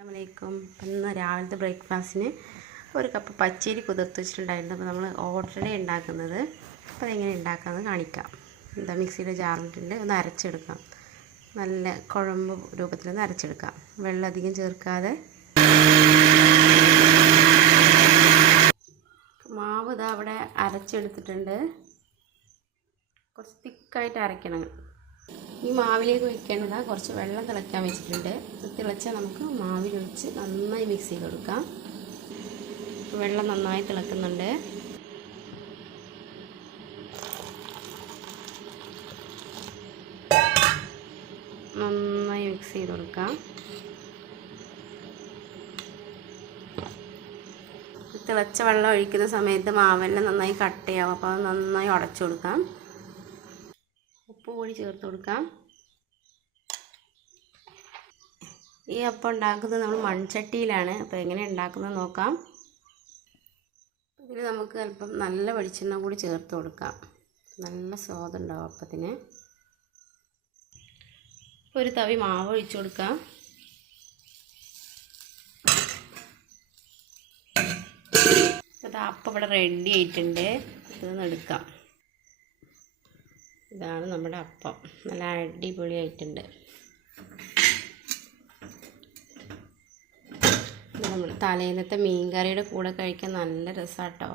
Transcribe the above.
അസ്സലാമലൈക്കും. ഇന്ന് രാവിലത്തെ ബ്രേക്ക്ഫാസ്റ്റിന് ഒരു കപ്പ് പച്ചരി കുതിർത്ത് വെച്ചിട്ടുണ്ടായിരുന്നു. അപ്പോൾ നമ്മൾ ഓട്ടട ഉണ്ടാക്കുന്നത്. അപ്പോൾ അതെങ്ങനെ ഉണ്ടാക്കാമെന്ന് കാണിക്കാം. എന്താ മിക്സിയുടെ ജാറിലിട്ടുണ്ട്, ഒന്ന് അരച്ചെടുക്കാം. നല്ല കുഴമ്പ് രൂപത്തിലൊന്ന് അരച്ചെടുക്കാം, വെള്ളം അധികം ചേർക്കാതെ. മാവ് ഇതാ അവിടെ അരച്ചെടുത്തിട്ടുണ്ട്. കുറച്ച് തിക്കായിട്ട് അരയ്ക്കണം. ഈ മാവിലേക്ക് ഒഴിക്കേണ്ടത് കുറച്ച് വെള്ളം തിളയ്ക്കാൻ വെച്ചിട്ടുണ്ട്. തിളച്ചാൽ നമുക്ക് മാവിലൊഴിച്ച് നന്നായി മിക്സ് ചെയ്ത് കൊടുക്കാം. വെള്ളം നന്നായി തിളക്കുന്നുണ്ട്. നന്നായി മിക്സ് ചെയ്ത് കൊടുക്കാം. തിളച്ച വെള്ളം ഒഴിക്കുന്ന സമയത്ത് മാവെല്ലാം നന്നായി കട്ടയാവും. അപ്പോൾ അത് നന്നായി ഉടച്ചു കൊടുക്കാം. ഉപ്പ് കൂടി ചേർത്ത് കൊടുക്കാം. ഈ അപ്പം ഉണ്ടാക്കുന്നത് നമ്മൾ മൺചട്ടിയിലാണ്. അപ്പോൾ എങ്ങനെ ഉണ്ടാക്കുന്നത് നോക്കാം. ഇതിൽ നമുക്ക് അല്പം നല്ല വെളിച്ചെണ്ണ കൂടി ചേർത്ത് കൊടുക്കാം. നല്ല സ്വാദുണ്ടാവും അപ്പത്തിന്. ഒരു തവി മാവ് ഒഴിച്ചു കൊടുക്കാം. അപ്പം ഇവിടെ റെഡി ആയിട്ടുണ്ട്. ഇതൊന്ന് എടുക്കാം. ഇതാണ് നമ്മുടെ അപ്പം. നല്ല അടിപൊളിയായിട്ടുണ്ട്. നമ്മൾ തലേന്നത്തെ മീൻ കറിയുടെ കൂടെ കഴിക്കാൻ നല്ല രസമാട്ടോ.